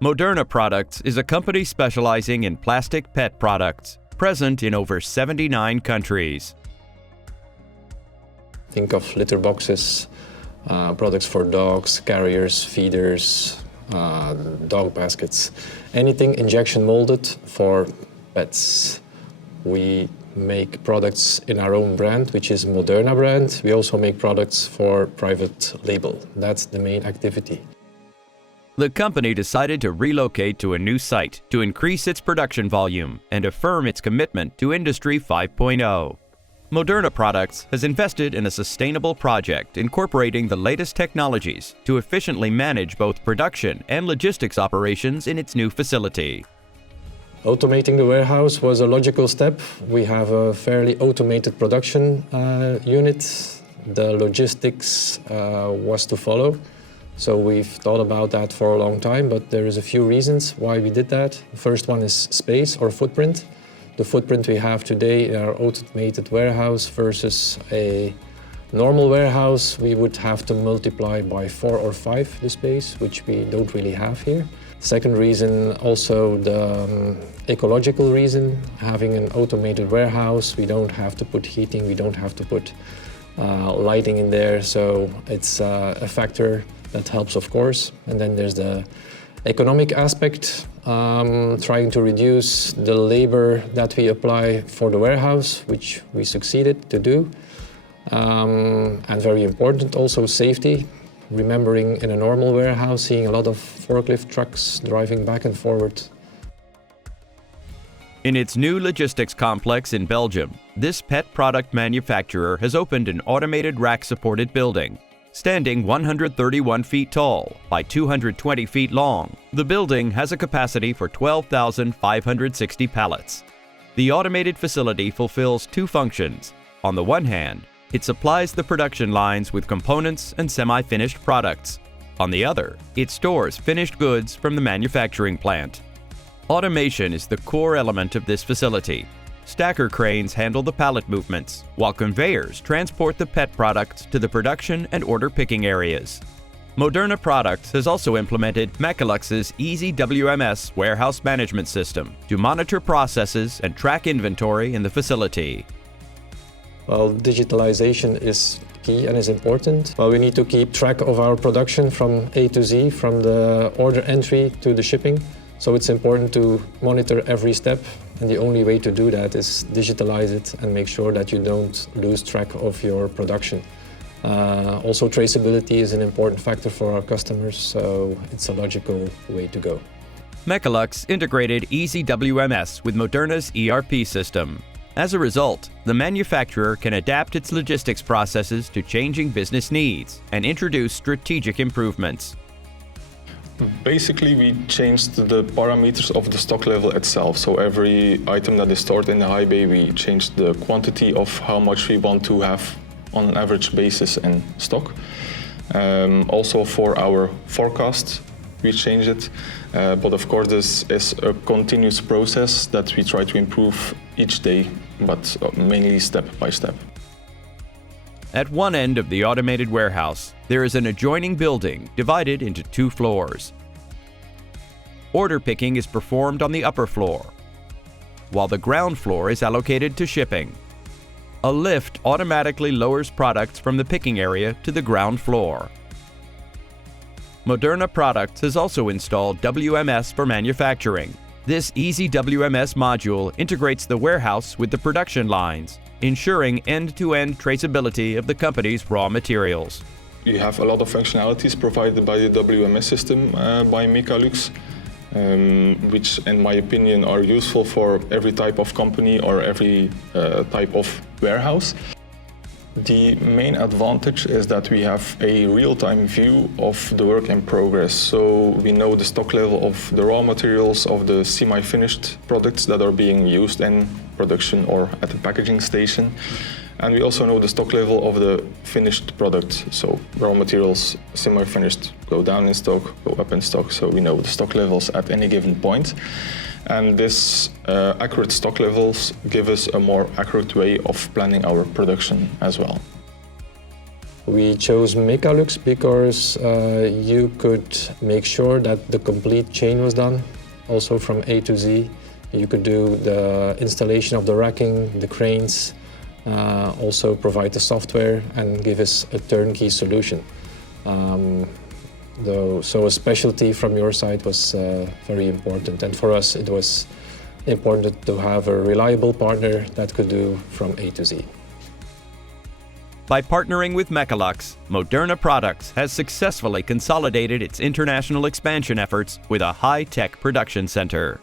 Moderna Products is a company specializing in plastic pet products, present in over 79 countries. Think of litter boxes, products for dogs, carriers, feeders, dog baskets, anything injection molded for pets. We make products in our own brand, which is Moderna brand. We also make products for private label. That's the main activity. The company decided to relocate to a new site to increase its production volume and affirm its commitment to Industry 5.0. Moderna Products has invested in a sustainable project incorporating the latest technologies to efficiently manage both production and logistics operations in its new facility. Automating the warehouse was a logical step. We have a fairly automated production unit. The logistics was to follow. So we've thought about that for a long time, but there is a few reasons why we did that. The first one is space or footprint. The footprint we have today in our automated warehouse versus a normal warehouse, we would have to multiply by 4 or 5 the space, which we don't really have here. Second reason, also the ecological reason. Having an automated warehouse, we don't have to put heating, we don't have to put lighting in there, so it's a factor that helps, of course. And then there's the economic aspect, trying to reduce the labor that we apply for the warehouse, which we succeeded to do. And very important, also safety. Remembering in a normal warehouse, seeing a lot of forklift trucks driving back and forward. In its new logistics complex in Belgium, this pet product manufacturer has opened an automated rack-supported building. Standing 131 feet tall by 220 feet long, the building has a capacity for 12,560 pallets. The automated facility fulfills two functions. On the one hand, it supplies the production lines with components and semi-finished products. On the other, it stores finished goods from the manufacturing plant. Automation is the core element of this facility. Stacker cranes handle the pallet movements, while conveyors transport the pet products to the production and order picking areas. Moderna Products has also implemented Mecalux's Easy WMS warehouse management system to monitor processes and track inventory in the facility. Well, digitalization is key and is important. Well, we need to keep track of our production from A to Z, from the order entry to the shipping. So it's important to monitor every step, and the only way to do that is digitalize it and make sure that you don't lose track of your production. Also, traceability is an important factor for our customers, so it's a logical way to go. Mecalux integrated Easy WMS with Moderna's ERP system. As a result, the manufacturer can adapt its logistics processes to changing business needs and introduce strategic improvements. Basically, we changed the parameters of the stock level itself. So every item that is stored in the high bay, we changed the quantity of how much we want to have on an average basis in stock. Also for our forecast, we changed it. But of course, this is a continuous process that we try to improve each day, but mainly step by step. At one end of the automated warehouse, there is an adjoining building divided into 2 floors. Order picking is performed on the upper floor, while the ground floor is allocated to shipping. A lift automatically lowers products from the picking area to the ground floor. Moderna Products has also installed WMS for manufacturing. This Easy WMS module integrates the warehouse with the production lines, ensuring end-to-end traceability of the company's raw materials. You have a lot of functionalities provided by the WMS system by Mecalux, which in my opinion are useful for every type of company or every type of warehouse. The main advantage is that we have a real-time view of the work in progress. So we know the stock level of the raw materials, of the semi-finished products that are being used in production or at the packaging station. And we also know the stock level of the finished product. So raw materials, semi-finished, go down in stock, go up in stock. So we know the stock levels at any given point. And this accurate stock levels give us a more accurate way of planning our production as well. We chose Mecalux because you could make sure that the complete chain was done, also from A to Z. You could do the installation of the racking, the cranes, also provide the software and give us a turnkey solution. So a specialty from your side was very important, and for us it was important to have a reliable partner that could do from A to Z. By partnering with Mecalux, Moderna Products has successfully consolidated its international expansion efforts with a high-tech production center.